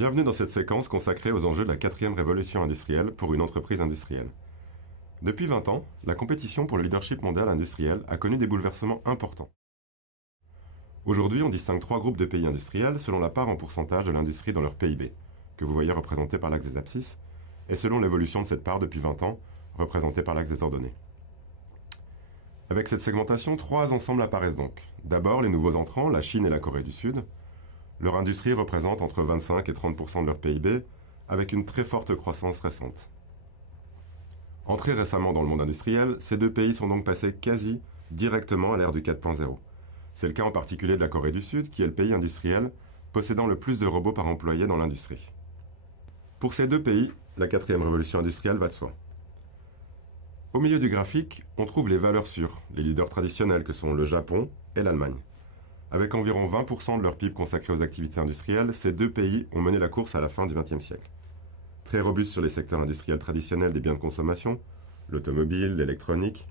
Bienvenue dans cette séquence consacrée aux enjeux de la 4e révolution industrielle pour une entreprise industrielle. Depuis 20 ans, la compétition pour le leadership mondial industriel a connu des bouleversements importants. Aujourd'hui, on distingue 3 groupes de pays industriels selon la part en pourcentage de l'industrie dans leur PIB, que vous voyez représenté par l'axe des abscisses, et selon l'évolution de cette part depuis 20 ans, représentée par l'axe des ordonnées. Avec cette segmentation, 3 ensembles apparaissent donc. D'abord, les nouveaux entrants, la Chine et la Corée du Sud. Leur industrie représente entre 25 et 30% de leur PIB, avec une très forte croissance récente. Entrés récemment dans le monde industriel, ces 2 pays sont donc passés quasi directement à l'ère du 4.0. C'est le cas en particulier de la Corée du Sud, qui est le pays industriel possédant le plus de robots par employé dans l'industrie. Pour ces 2 pays, la 4e révolution industrielle va de soi. Au milieu du graphique, on trouve les valeurs sûres, les leaders traditionnels que sont le Japon et l'Allemagne. Avec environ 20% de leur PIB consacré aux activités industrielles, ces 2 pays ont mené la course à la fin du XXe siècle. Très robustes sur les secteurs industriels traditionnels des biens de consommation, l'automobile, l'électronique,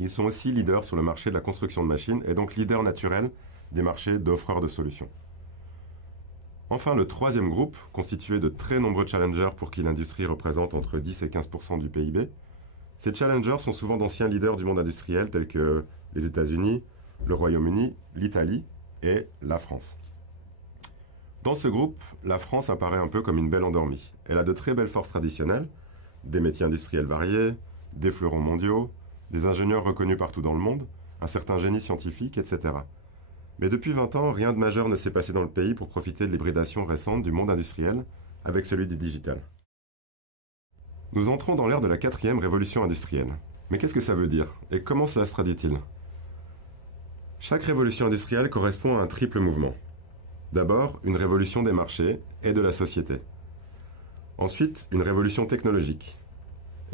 ils sont aussi leaders sur le marché de la construction de machines et donc leaders naturels des marchés d'offreurs de solutions. Enfin, le 3e groupe, constitué de très nombreux challengers pour qui l'industrie représente entre 10 et 15% du PIB, ces challengers sont souvent d'anciens leaders du monde industriel tels que les États-Unis, le Royaume-Uni, l'Italie et la France. Dans ce groupe, la France apparaît un peu comme une belle endormie. Elle a de très belles forces traditionnelles, des métiers industriels variés, des fleurons mondiaux, des ingénieurs reconnus partout dans le monde, un certain génie scientifique, etc. Mais depuis 20 ans, rien de majeur ne s'est passé dans le pays pour profiter de l'hybridation récente du monde industriel avec celui du digital. Nous entrons dans l'ère de la 4e révolution industrielle. Mais qu'est-ce que ça veut dire et comment cela se traduit-il ? Chaque révolution industrielle correspond à un triple mouvement. D'abord, une révolution des marchés et de la société. Ensuite, une révolution technologique.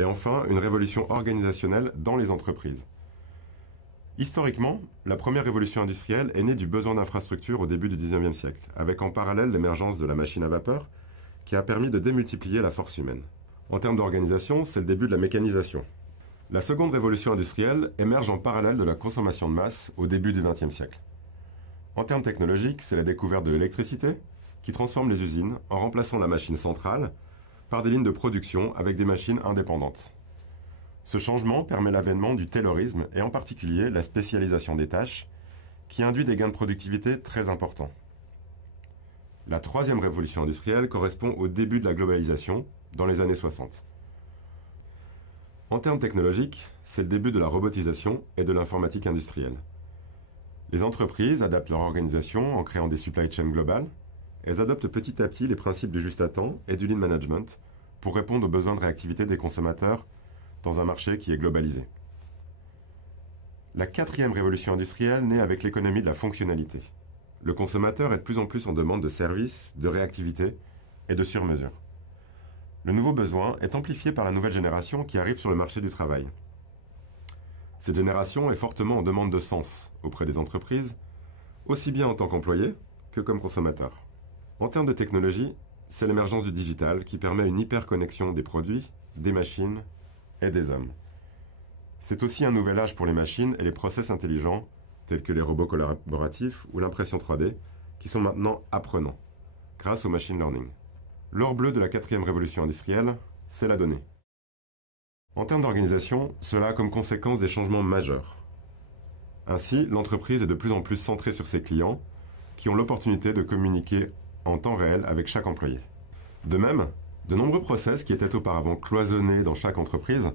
Et enfin, une révolution organisationnelle dans les entreprises. Historiquement, la première révolution industrielle est née du besoin d'infrastructures au début du XIXe siècle, avec en parallèle l'émergence de la machine à vapeur, qui a permis de démultiplier la force humaine. En termes d'organisation, c'est le début de la mécanisation. La seconde révolution industrielle émerge en parallèle de la consommation de masse au début du XXe siècle. En termes technologiques, c'est la découverte de l'électricité qui transforme les usines en remplaçant la machine centrale par des lignes de production avec des machines indépendantes. Ce changement permet l'avènement du taylorisme et en particulier la spécialisation des tâches qui induit des gains de productivité très importants. La 3e révolution industrielle correspond au début de la globalisation dans les années 60. En termes technologiques, c'est le début de la robotisation et de l'informatique industrielle. Les entreprises adaptent leur organisation en créant des supply chains globales. Elles adoptent petit à petit les principes du juste à temps et du lean management pour répondre aux besoins de réactivité des consommateurs dans un marché qui est globalisé. La 4e révolution industrielle naît avec l'économie de la fonctionnalité. Le consommateur est de plus en plus en demande de services, de réactivité et de sur-mesure. Le nouveau besoin est amplifié par la nouvelle génération qui arrive sur le marché du travail. Cette génération est fortement en demande de sens auprès des entreprises, aussi bien en tant qu'employé que comme consommateur. En termes de technologie, c'est l'émergence du digital qui permet une hyperconnexion des produits, des machines et des hommes. C'est aussi un nouvel âge pour les machines et les process intelligents, tels que les robots collaboratifs ou l'impression 3D, qui sont maintenant apprenants, grâce au machine learning. L'or bleu de la 4e révolution industrielle, c'est la donnée. En termes d'organisation, cela a comme conséquence des changements majeurs. Ainsi, l'entreprise est de plus en plus centrée sur ses clients, qui ont l'opportunité de communiquer en temps réel avec chaque employé. De même, de nombreux process qui étaient auparavant cloisonnés dans chaque entreprise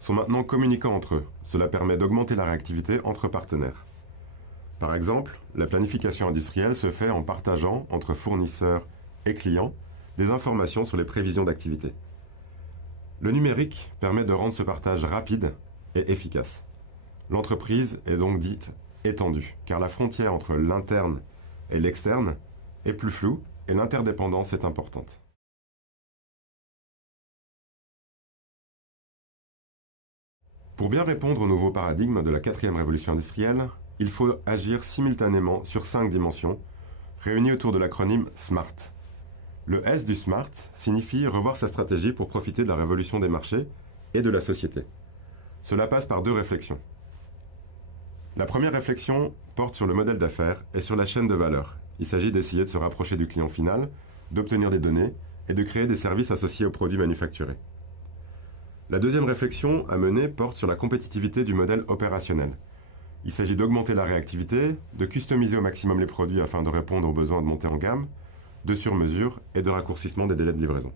sont maintenant communicants entre eux. Cela permet d'augmenter la réactivité entre partenaires. Par exemple, la planification industrielle se fait en partageant entre fournisseurs et clients des informations sur les prévisions d'activité. Le numérique permet de rendre ce partage rapide et efficace. L'entreprise est donc dite étendue, car la frontière entre l'interne et l'externe est plus floue et l'interdépendance est importante. Pour bien répondre au nouveau paradigme de la 4e révolution industrielle, il faut agir simultanément sur 5 dimensions, réunies autour de l'acronyme SMART. Le S du SMART signifie revoir sa stratégie pour profiter de la révolution des marchés et de la société. Cela passe par 2 réflexions. La première réflexion porte sur le modèle d'affaires et sur la chaîne de valeur. Il s'agit d'essayer de se rapprocher du client final, d'obtenir des données et de créer des services associés aux produits manufacturés. La deuxième réflexion à mener porte sur la compétitivité du modèle opérationnel. Il s'agit d'augmenter la réactivité, de customiser au maximum les produits afin de répondre aux besoins de montée en gamme, de sur-mesure et de raccourcissement des délais de livraison.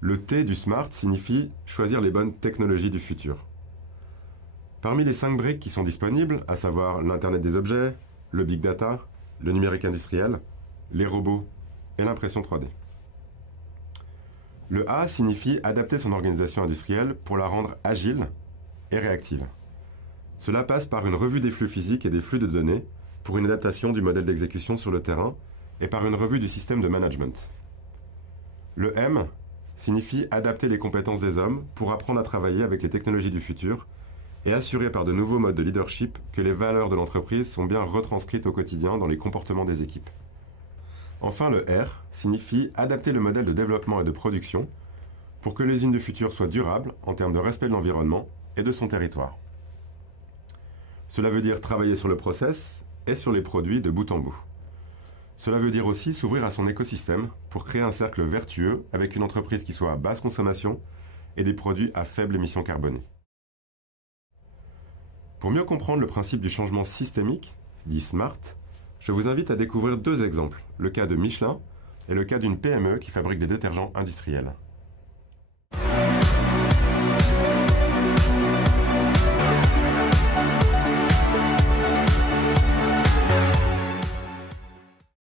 Le T du SMART signifie choisir les bonnes technologies du futur. Parmi les 5 briques qui sont disponibles, à savoir l'Internet des objets, le Big Data, le numérique industriel, les robots et l'impression 3D. Le A signifie adapter son organisation industrielle pour la rendre agile et réactive. Cela passe par une revue des flux physiques et des flux de données pour une adaptation du modèle d'exécution sur le terrain et par une revue du système de management. Le M signifie adapter les compétences des hommes pour apprendre à travailler avec les technologies du futur et assurer par de nouveaux modes de leadership que les valeurs de l'entreprise sont bien retranscrites au quotidien dans les comportements des équipes. Enfin, le R signifie adapter le modèle de développement et de production pour que l'usine du futur soit durable en termes de respect de l'environnement et de son territoire. Cela veut dire travailler sur le process et sur les produits de bout en bout. Cela veut dire aussi s'ouvrir à son écosystème pour créer un cercle vertueux avec une entreprise qui soit à basse consommation et des produits à faible émission carbonée. Pour mieux comprendre le principe du changement systémique, dit SMART, je vous invite à découvrir 2 exemples, le cas de Michelin et le cas d'une PME qui fabrique des détergents industriels.